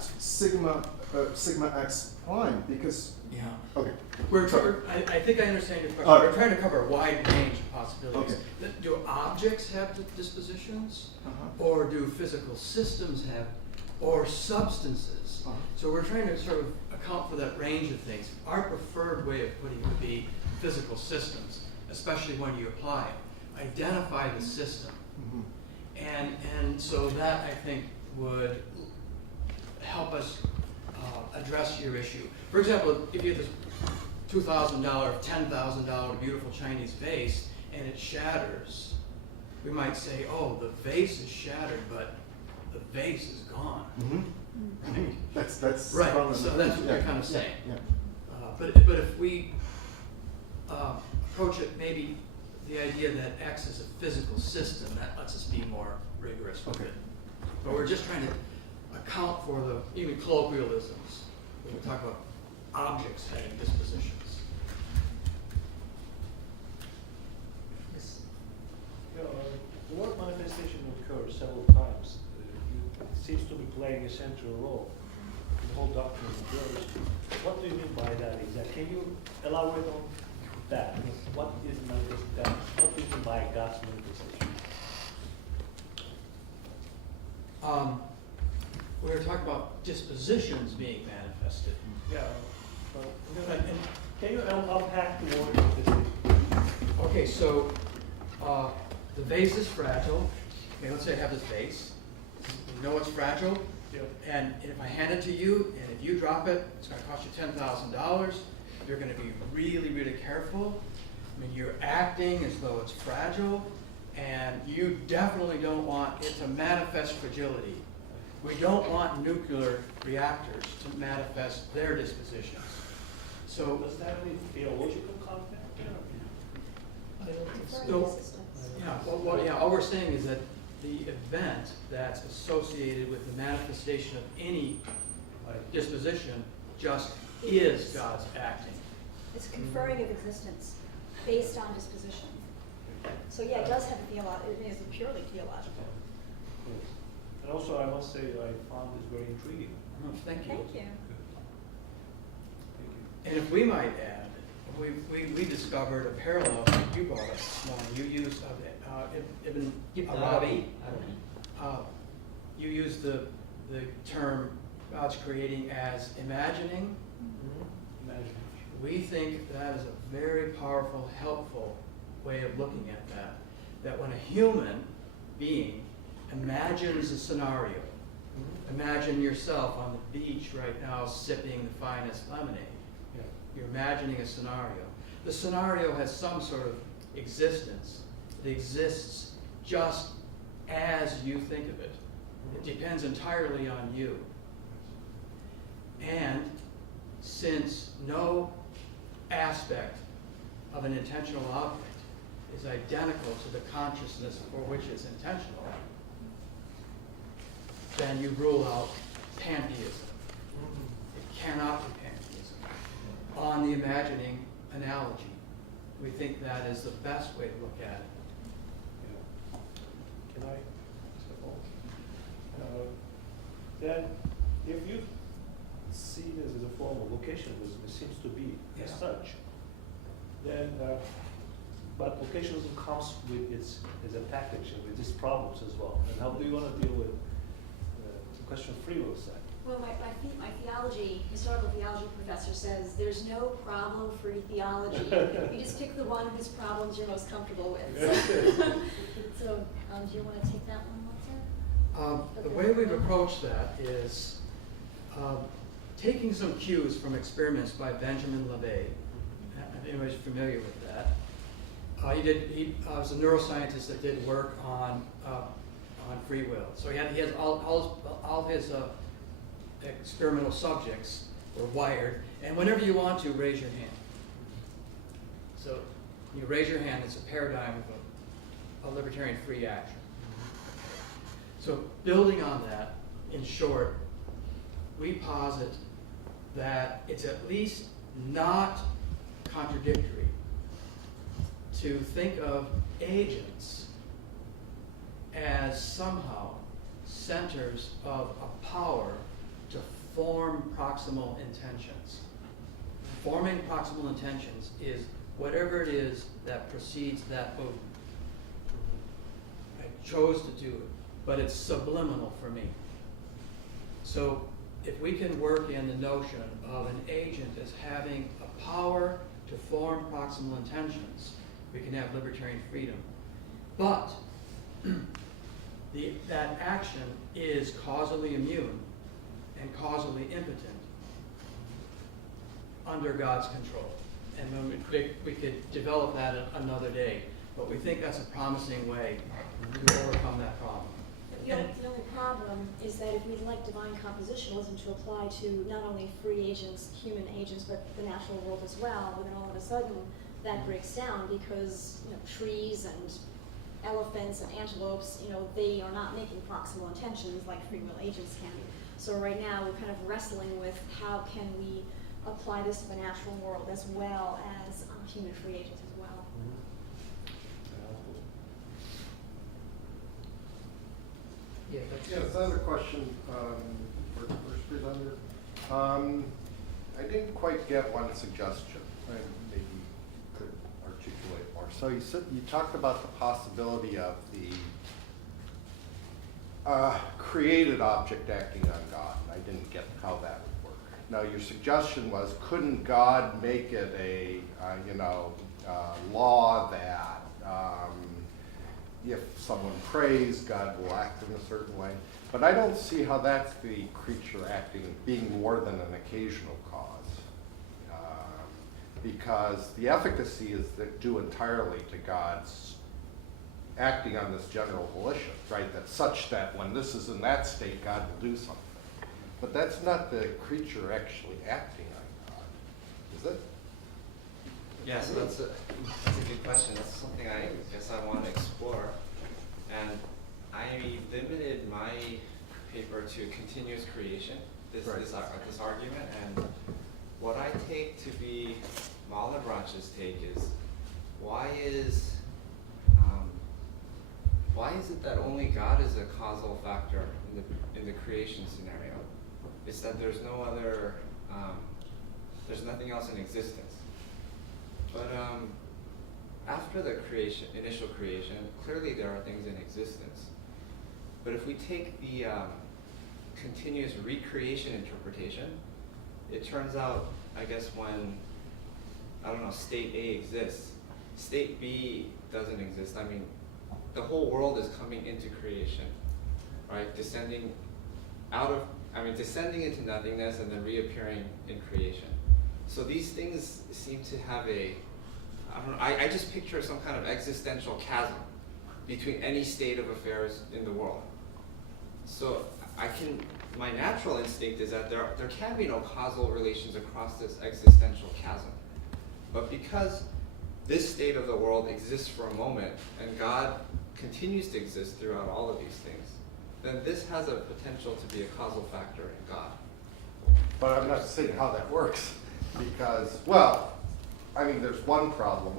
at sigma x prime, because Yeah. okay. I think I understand your question. All right. We're trying to cover a wide range of possibilities. Okay. Do objects have dispositions? Uh-huh. Or do physical systems have, or substances? Uh-huh. So we're trying to sort of account for that range of things. Our preferred way of putting it would be physical systems, especially when you apply it. Identify the system. Mm-hmm. And so that, I think, would help us address your issue. For example, if you have this $2,000, $10,000 beautiful Chinese vase and it shatters, we might say, oh, the vase is shattered, but the vase is gone. Mm-hmm. Right? That's Right, strong so enough. that's what Yeah. you're kind of saying. Yeah. But if we approach it maybe the idea that X is a physical system, that lets us be more rigorous with Okay. it. But we're just trying to account for the even colloquialisms when we talk about objects having dispositions. The word manifestation occurs several times. It seems to be playing a central role in the whole doctrine of dualism. What do you mean by that exactly? Can you elaborate on that? What is manifestation? What do you mean by God's manifestation? We were talking about dispositions being manifested. Yeah. And- Can you unpack the word manifestation? Okay, so the vase is fragile. Okay, let's say I have this vase. You know it's fragile, Yeah. and if I hand it to you, and if you drop it, it's going to cost you $10,000. You're going to be really, really careful. I mean, you're acting as though it's fragile, and you definitely don't want it to manifest fragility. We don't want nuclear reactors to manifest their dispositions. So, Does that have any theological content? So, yeah, all we're saying is that the event that's associated with the manifestation of any disposition just is God's acting. It's conferring of existence based on disposition. So yeah, it does have a it is purely theological. And also, I must say, I found this very intriguing. Oh, thank you. Thank you. Thank you. And if we might add, we discovered a parallel that you brought up this morning. You used Ibn Arabi. You used the term God's creating as imagining. Imagination. We think that is a very powerful, helpful way of looking at that. That when a human being imagines a scenario, imagine yourself on the beach right now sipping the finest lemonade. Yeah. You're imagining a scenario. The scenario has some sort of existence. It exists just as you think of it. It depends entirely on you. And since no aspect of an intentional object is identical to the consciousness for which it's intentional, then you rule out pantheism. It cannot be pantheism. On the imagining analogy, we think that is the best way to look at it. Yeah. Can I step on? Then, if you see this as a form of vocationalism, it seems to be as Yeah. such, then, but vocationalism comes with as a package and with its problems as well. And how do you want to deal with the question of free will side? Well, my historical theology professor says there's no problem-free theology. You just pick the one whose problems you're most comfortable with. So, do you want to take that one, Walter? The way we've approached that is taking some cues from experiments by Benjamin LeVay. If anybody's familiar with that. He was a neuroscientist that did work on free will. So he has all his experimental subjects were wired, and whenever you want to, raise your hand. So you raise your hand, it's a paradigm of a libertarian free action. So building on that, in short, we posit that it's at least not contradictory to think of agents as somehow centers of a power to form proximal intentions. Forming proximal intentions is whatever it is that precedes that movement. I chose to do it, but it's subliminal for me. So if we can work in the notion of an agent as having a power to form proximal intentions, we can have libertarian freedom. But that action is causally immune and causally impotent under God's control. And then we could develop that another day. But we think that's a promising way to overcome that problem. The only problem is that if we'd like divine compositionalism to apply to not only free agents, human agents, but the natural world as well, then all of a sudden that breaks down because trees and elephants and antelopes, they are not making proximal intentions like free will agents can. So right now we're kind of wrestling with how can we apply this to the natural world as well as human free agents as well. Yeah, that's Yes, I have a question for the first presenter. I didn't quite get one suggestion. I maybe could articulate more. So you talked about the possibility of the created object acting on God. I didn't get how that would work. Now your suggestion was, couldn't God make it a law that if someone prays, God will act in a certain way? But I don't see how that's the creature acting, being more than an occasional cause. Because the efficacy is due entirely to God's acting on this general volition, right? That's such that when this is in that state, God will do something. But that's not the creature actually acting on God, is it? Yeah, so that's a good question. That's something I guess I want to explore. And I limited my paper to continuous creation, this argument. And what I take to be Malebranche's take is, why is it that only God is a causal factor in the creation scenario? It's that there's no other, there's nothing else in existence. But after the initial creation, clearly there are things in existence. But if we take the continuous recreation interpretation, it turns out, I guess, when, state A exists, state B doesn't exist. I mean, the whole world is coming into creation, right? Descending into nothingness and then reappearing in creation. So these things seem to have I just picture some kind of existential chasm between any state of affairs in the world. So my natural instinct is that there can be no causal relations across this existential chasm. But because this state of the world exists for a moment and God continues to exist throughout all of these things, then this has a potential to be a causal factor in God. But I'm not seeing how that works because, there's one problem.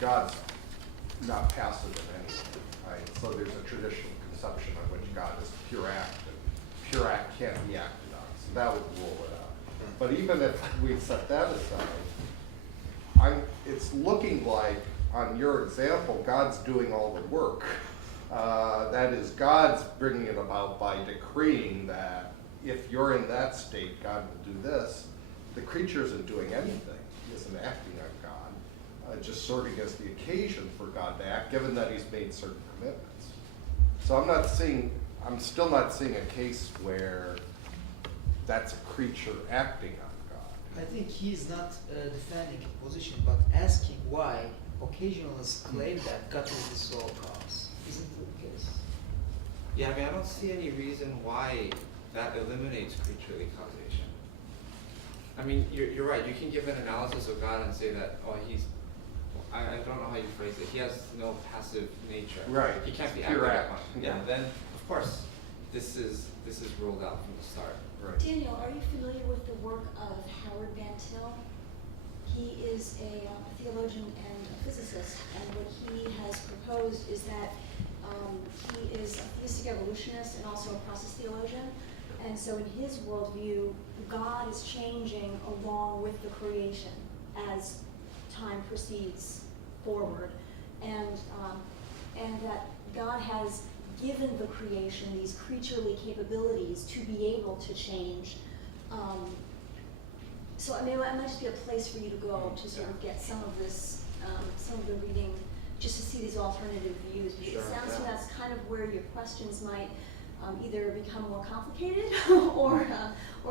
God's not passive in anything, right? So there's a traditional conception on which God is pure act, and pure act can't be acted on. So that would rule it out. But even if we set that aside, it's looking like, on your example, God's doing all the work. That is, God's bringing it about by decreeing that if you're in that state, God will do this. The creature isn't doing anything. He isn't acting on God, just serving as the occasion for God to act, given that he's made certain commitments. So I'm still not seeing a case where that's a creature acting on God. I think he's not defending a position, but asking why occasionalists claim that God is the sole cause. Isn't it the case? Yeah, I don't see any reason why that eliminates creaturely causation. You're right. You can give an analysis of God and say that, I don't know how you phrase it. He has no passive nature. Right. He can't be Pure acted act. upon. Yeah. Then of course this is ruled out from the start. Right. Daniel, are you familiar with the work of Howard Van Til? He is a theologian and a physicist, and what he has proposed is that he is a theistic evolutionist and also a process theologian, And so in his worldview, God is changing along with the creation as time proceeds forward. And that God has given the creation these creaturely capabilities to be able to change. So I mean, it might just be a place for you to go to sort of get some of this, some of the reading, just to see these alternative views. Because it sounds to me that's kind of where your questions might either become more complicated or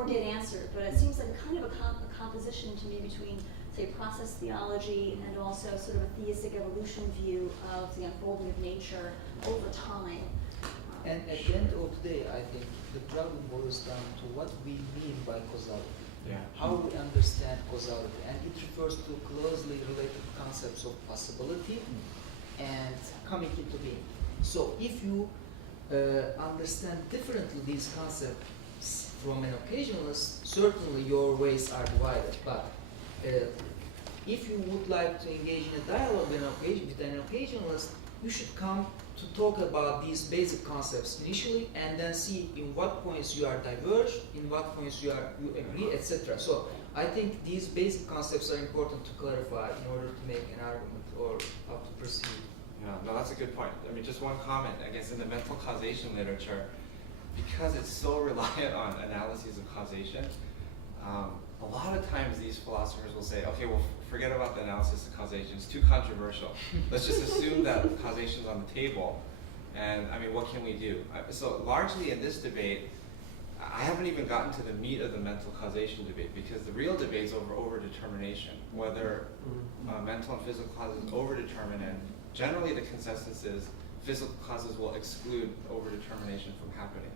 get answered. But it seems like kind of a composition to me between, say, process theology and also sort of a theistic evolution view of the unfolding of nature over time. And at the end of the day, I think the problem boils down to what we mean by causality. Yeah. How we understand causality. And it refers to closely related concepts of possibility and coming into being. So if you understand differently these concepts from an occasionalist, certainly your ways are divided. But if you would like to engage in a dialogue with an occasionalist, you should come to talk about these basic concepts initially, and then see in what points you are diverged, in what points you agree, etc. So I think these basic concepts are important to clarify in order to make an argument or how to proceed. Yeah, no, that's a good point. I mean, just one comment, I guess, in the mental causation literature, because it's so reliant on analyses of causation, a lot of times these philosophers will say, okay, well, forget about the analysis of causation, it's too controversial. Let's just assume that causation is on the table, and I mean, what can we do? So largely in this debate, I haven't even gotten to the meat of the mental causation debate, because the real debate is over overdetermination, whether mental and physical causes overdetermine, and generally the consensus is physical causes will exclude overdetermination from happening.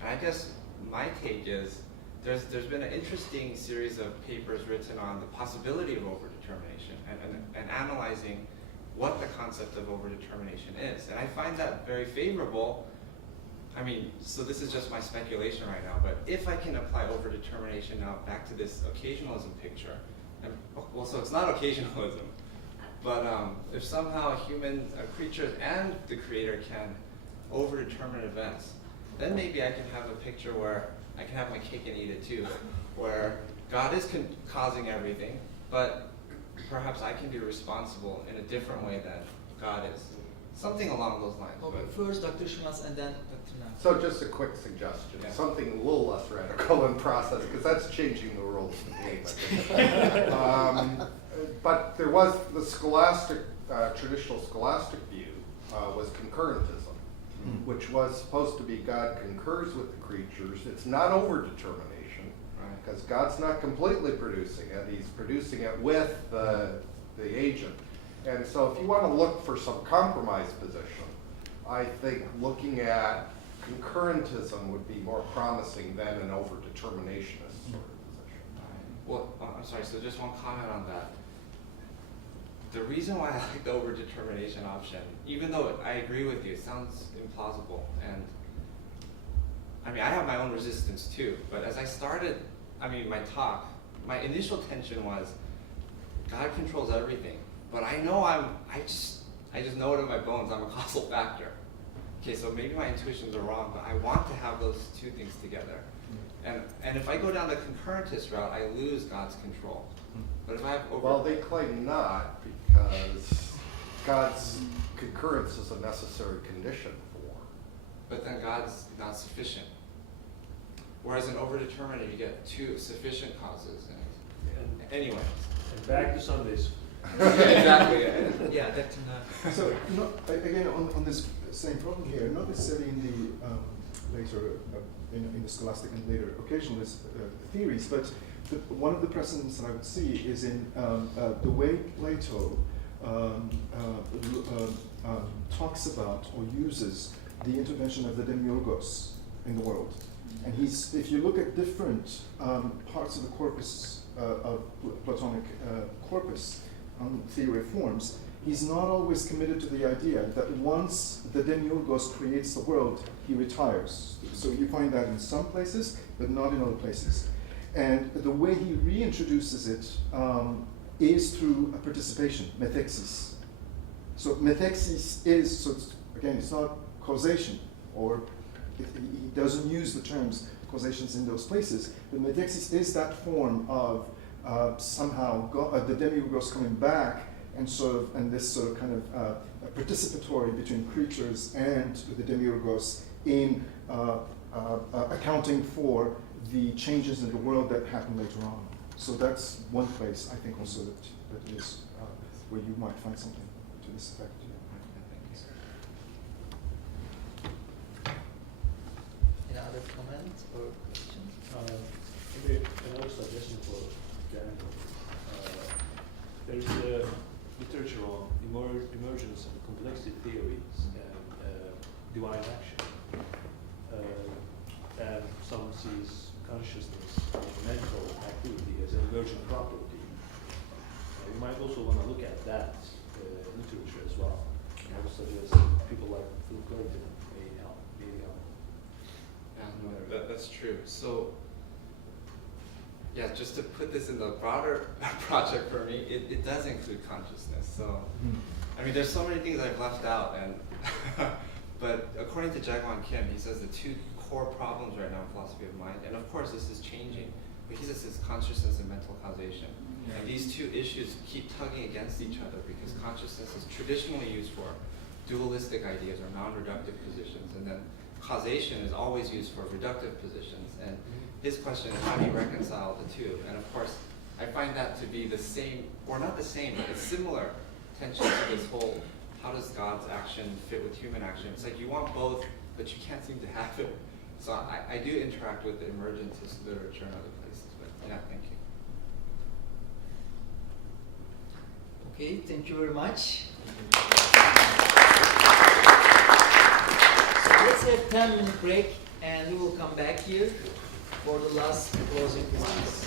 And I guess my take is, there's been an interesting series of papers written on the possibility of overdetermination and analyzing what the concept of overdetermination is. And I find that very favorable. I mean, so this is just my speculation right now, but if I can apply overdetermination now back to this occasionalism picture, and, well, so it's not occasionalism, but if somehow creatures and the creator can overdetermine events, then maybe I can have a picture where I can have my cake and eat it too, where God is causing everything, but perhaps I can be responsible in a different way than God is. Something along those lines. Okay, first Dr. Schultz and then Dr. Nam. So just a quick suggestion, Yeah. something a little less radical in process, because that's changing the rules of the game, I think. But there was the scholastic, traditional scholastic view was concurrentism, which was supposed to be God concurs with the creatures. It's not overdetermination, because God's not completely producing it. He's producing it with the agent. And so if you want to look for some compromise position, I think looking at concurrentism would be more promising than an overdeterminationist sort of position. Well, I'm sorry, so just one comment on that. The reason why I like the overdetermination option, even though I agree with you, it sounds implausible, and I mean, I have my own resistance too, but as I started, my talk, my initial tension was, God controls everything, but I know I just know it in my bones, I'm a causal factor. Okay, so maybe my intuitions are wrong, but I want to have those two things together. And if I go down the concurrentist route, I lose God's control. But if I have Well, they claim not, because God's concurrence is a necessary condition for. But then God's not sufficient. Whereas in overdeterminate, you get two sufficient causes. And anyway. And back to Sundays. Exactly. Yeah, Dr. Nam. So, again, on this same problem here, not necessarily in the later, in the scholastic and later occasionalist theories, but one of the precedents that I would see is in the way Plato talks about or uses the intervention of the demiurgos in the world. And if you look at different parts of the corpus of Platonic corpus on theory of forms, he's not always committed to the idea that once the demiurgos creates the world, he retires. So you find that in some places, but not in other places. And the way he reintroduces it is through a participation, methexis. So methexis is, again, it's not causation, or he doesn't use the terms causations in those places. But medexis is that form of somehow the demiurgos coming back and this sort of kind of participatory between creatures and the demiurgos in accounting for the changes in the world that happen later on. So that's one place I think also that is where you might find something to this effect. Any other comments or questions? Maybe another suggestion for Daniel. There is a literature on emergence and complexity theories and divine action. And some sees consciousness and mental activity as an emergent property. You might also want to look at that literature as well. I would suggest people like Philip Clayton may help. Yeah, no, that's true. So, yeah, just to put this in the broader project for me, it does include consciousness. So, I mean, there's so many things I've left out, and but according to Jaegwon Kim, he says the two core problems right now in philosophy of mind, and of course this is changing, but he says it's consciousness and mental causation. And these two issues keep tugging against each other because consciousness is traditionally used for dualistic ideas or non-reductive positions, and then causation is always used for reductive positions. And his question is how do you reconcile the two? And of course, I find that to be the same, or not the same, but a similar tension to this whole, how does God's action fit with human action? It's like you want both, but you can't seem to have it. So I do interact with the emergentist literature in other places, but yeah, thank you. Okay, thank you very much. So let's have 10-minute break and we will come back here for the last closing remarks.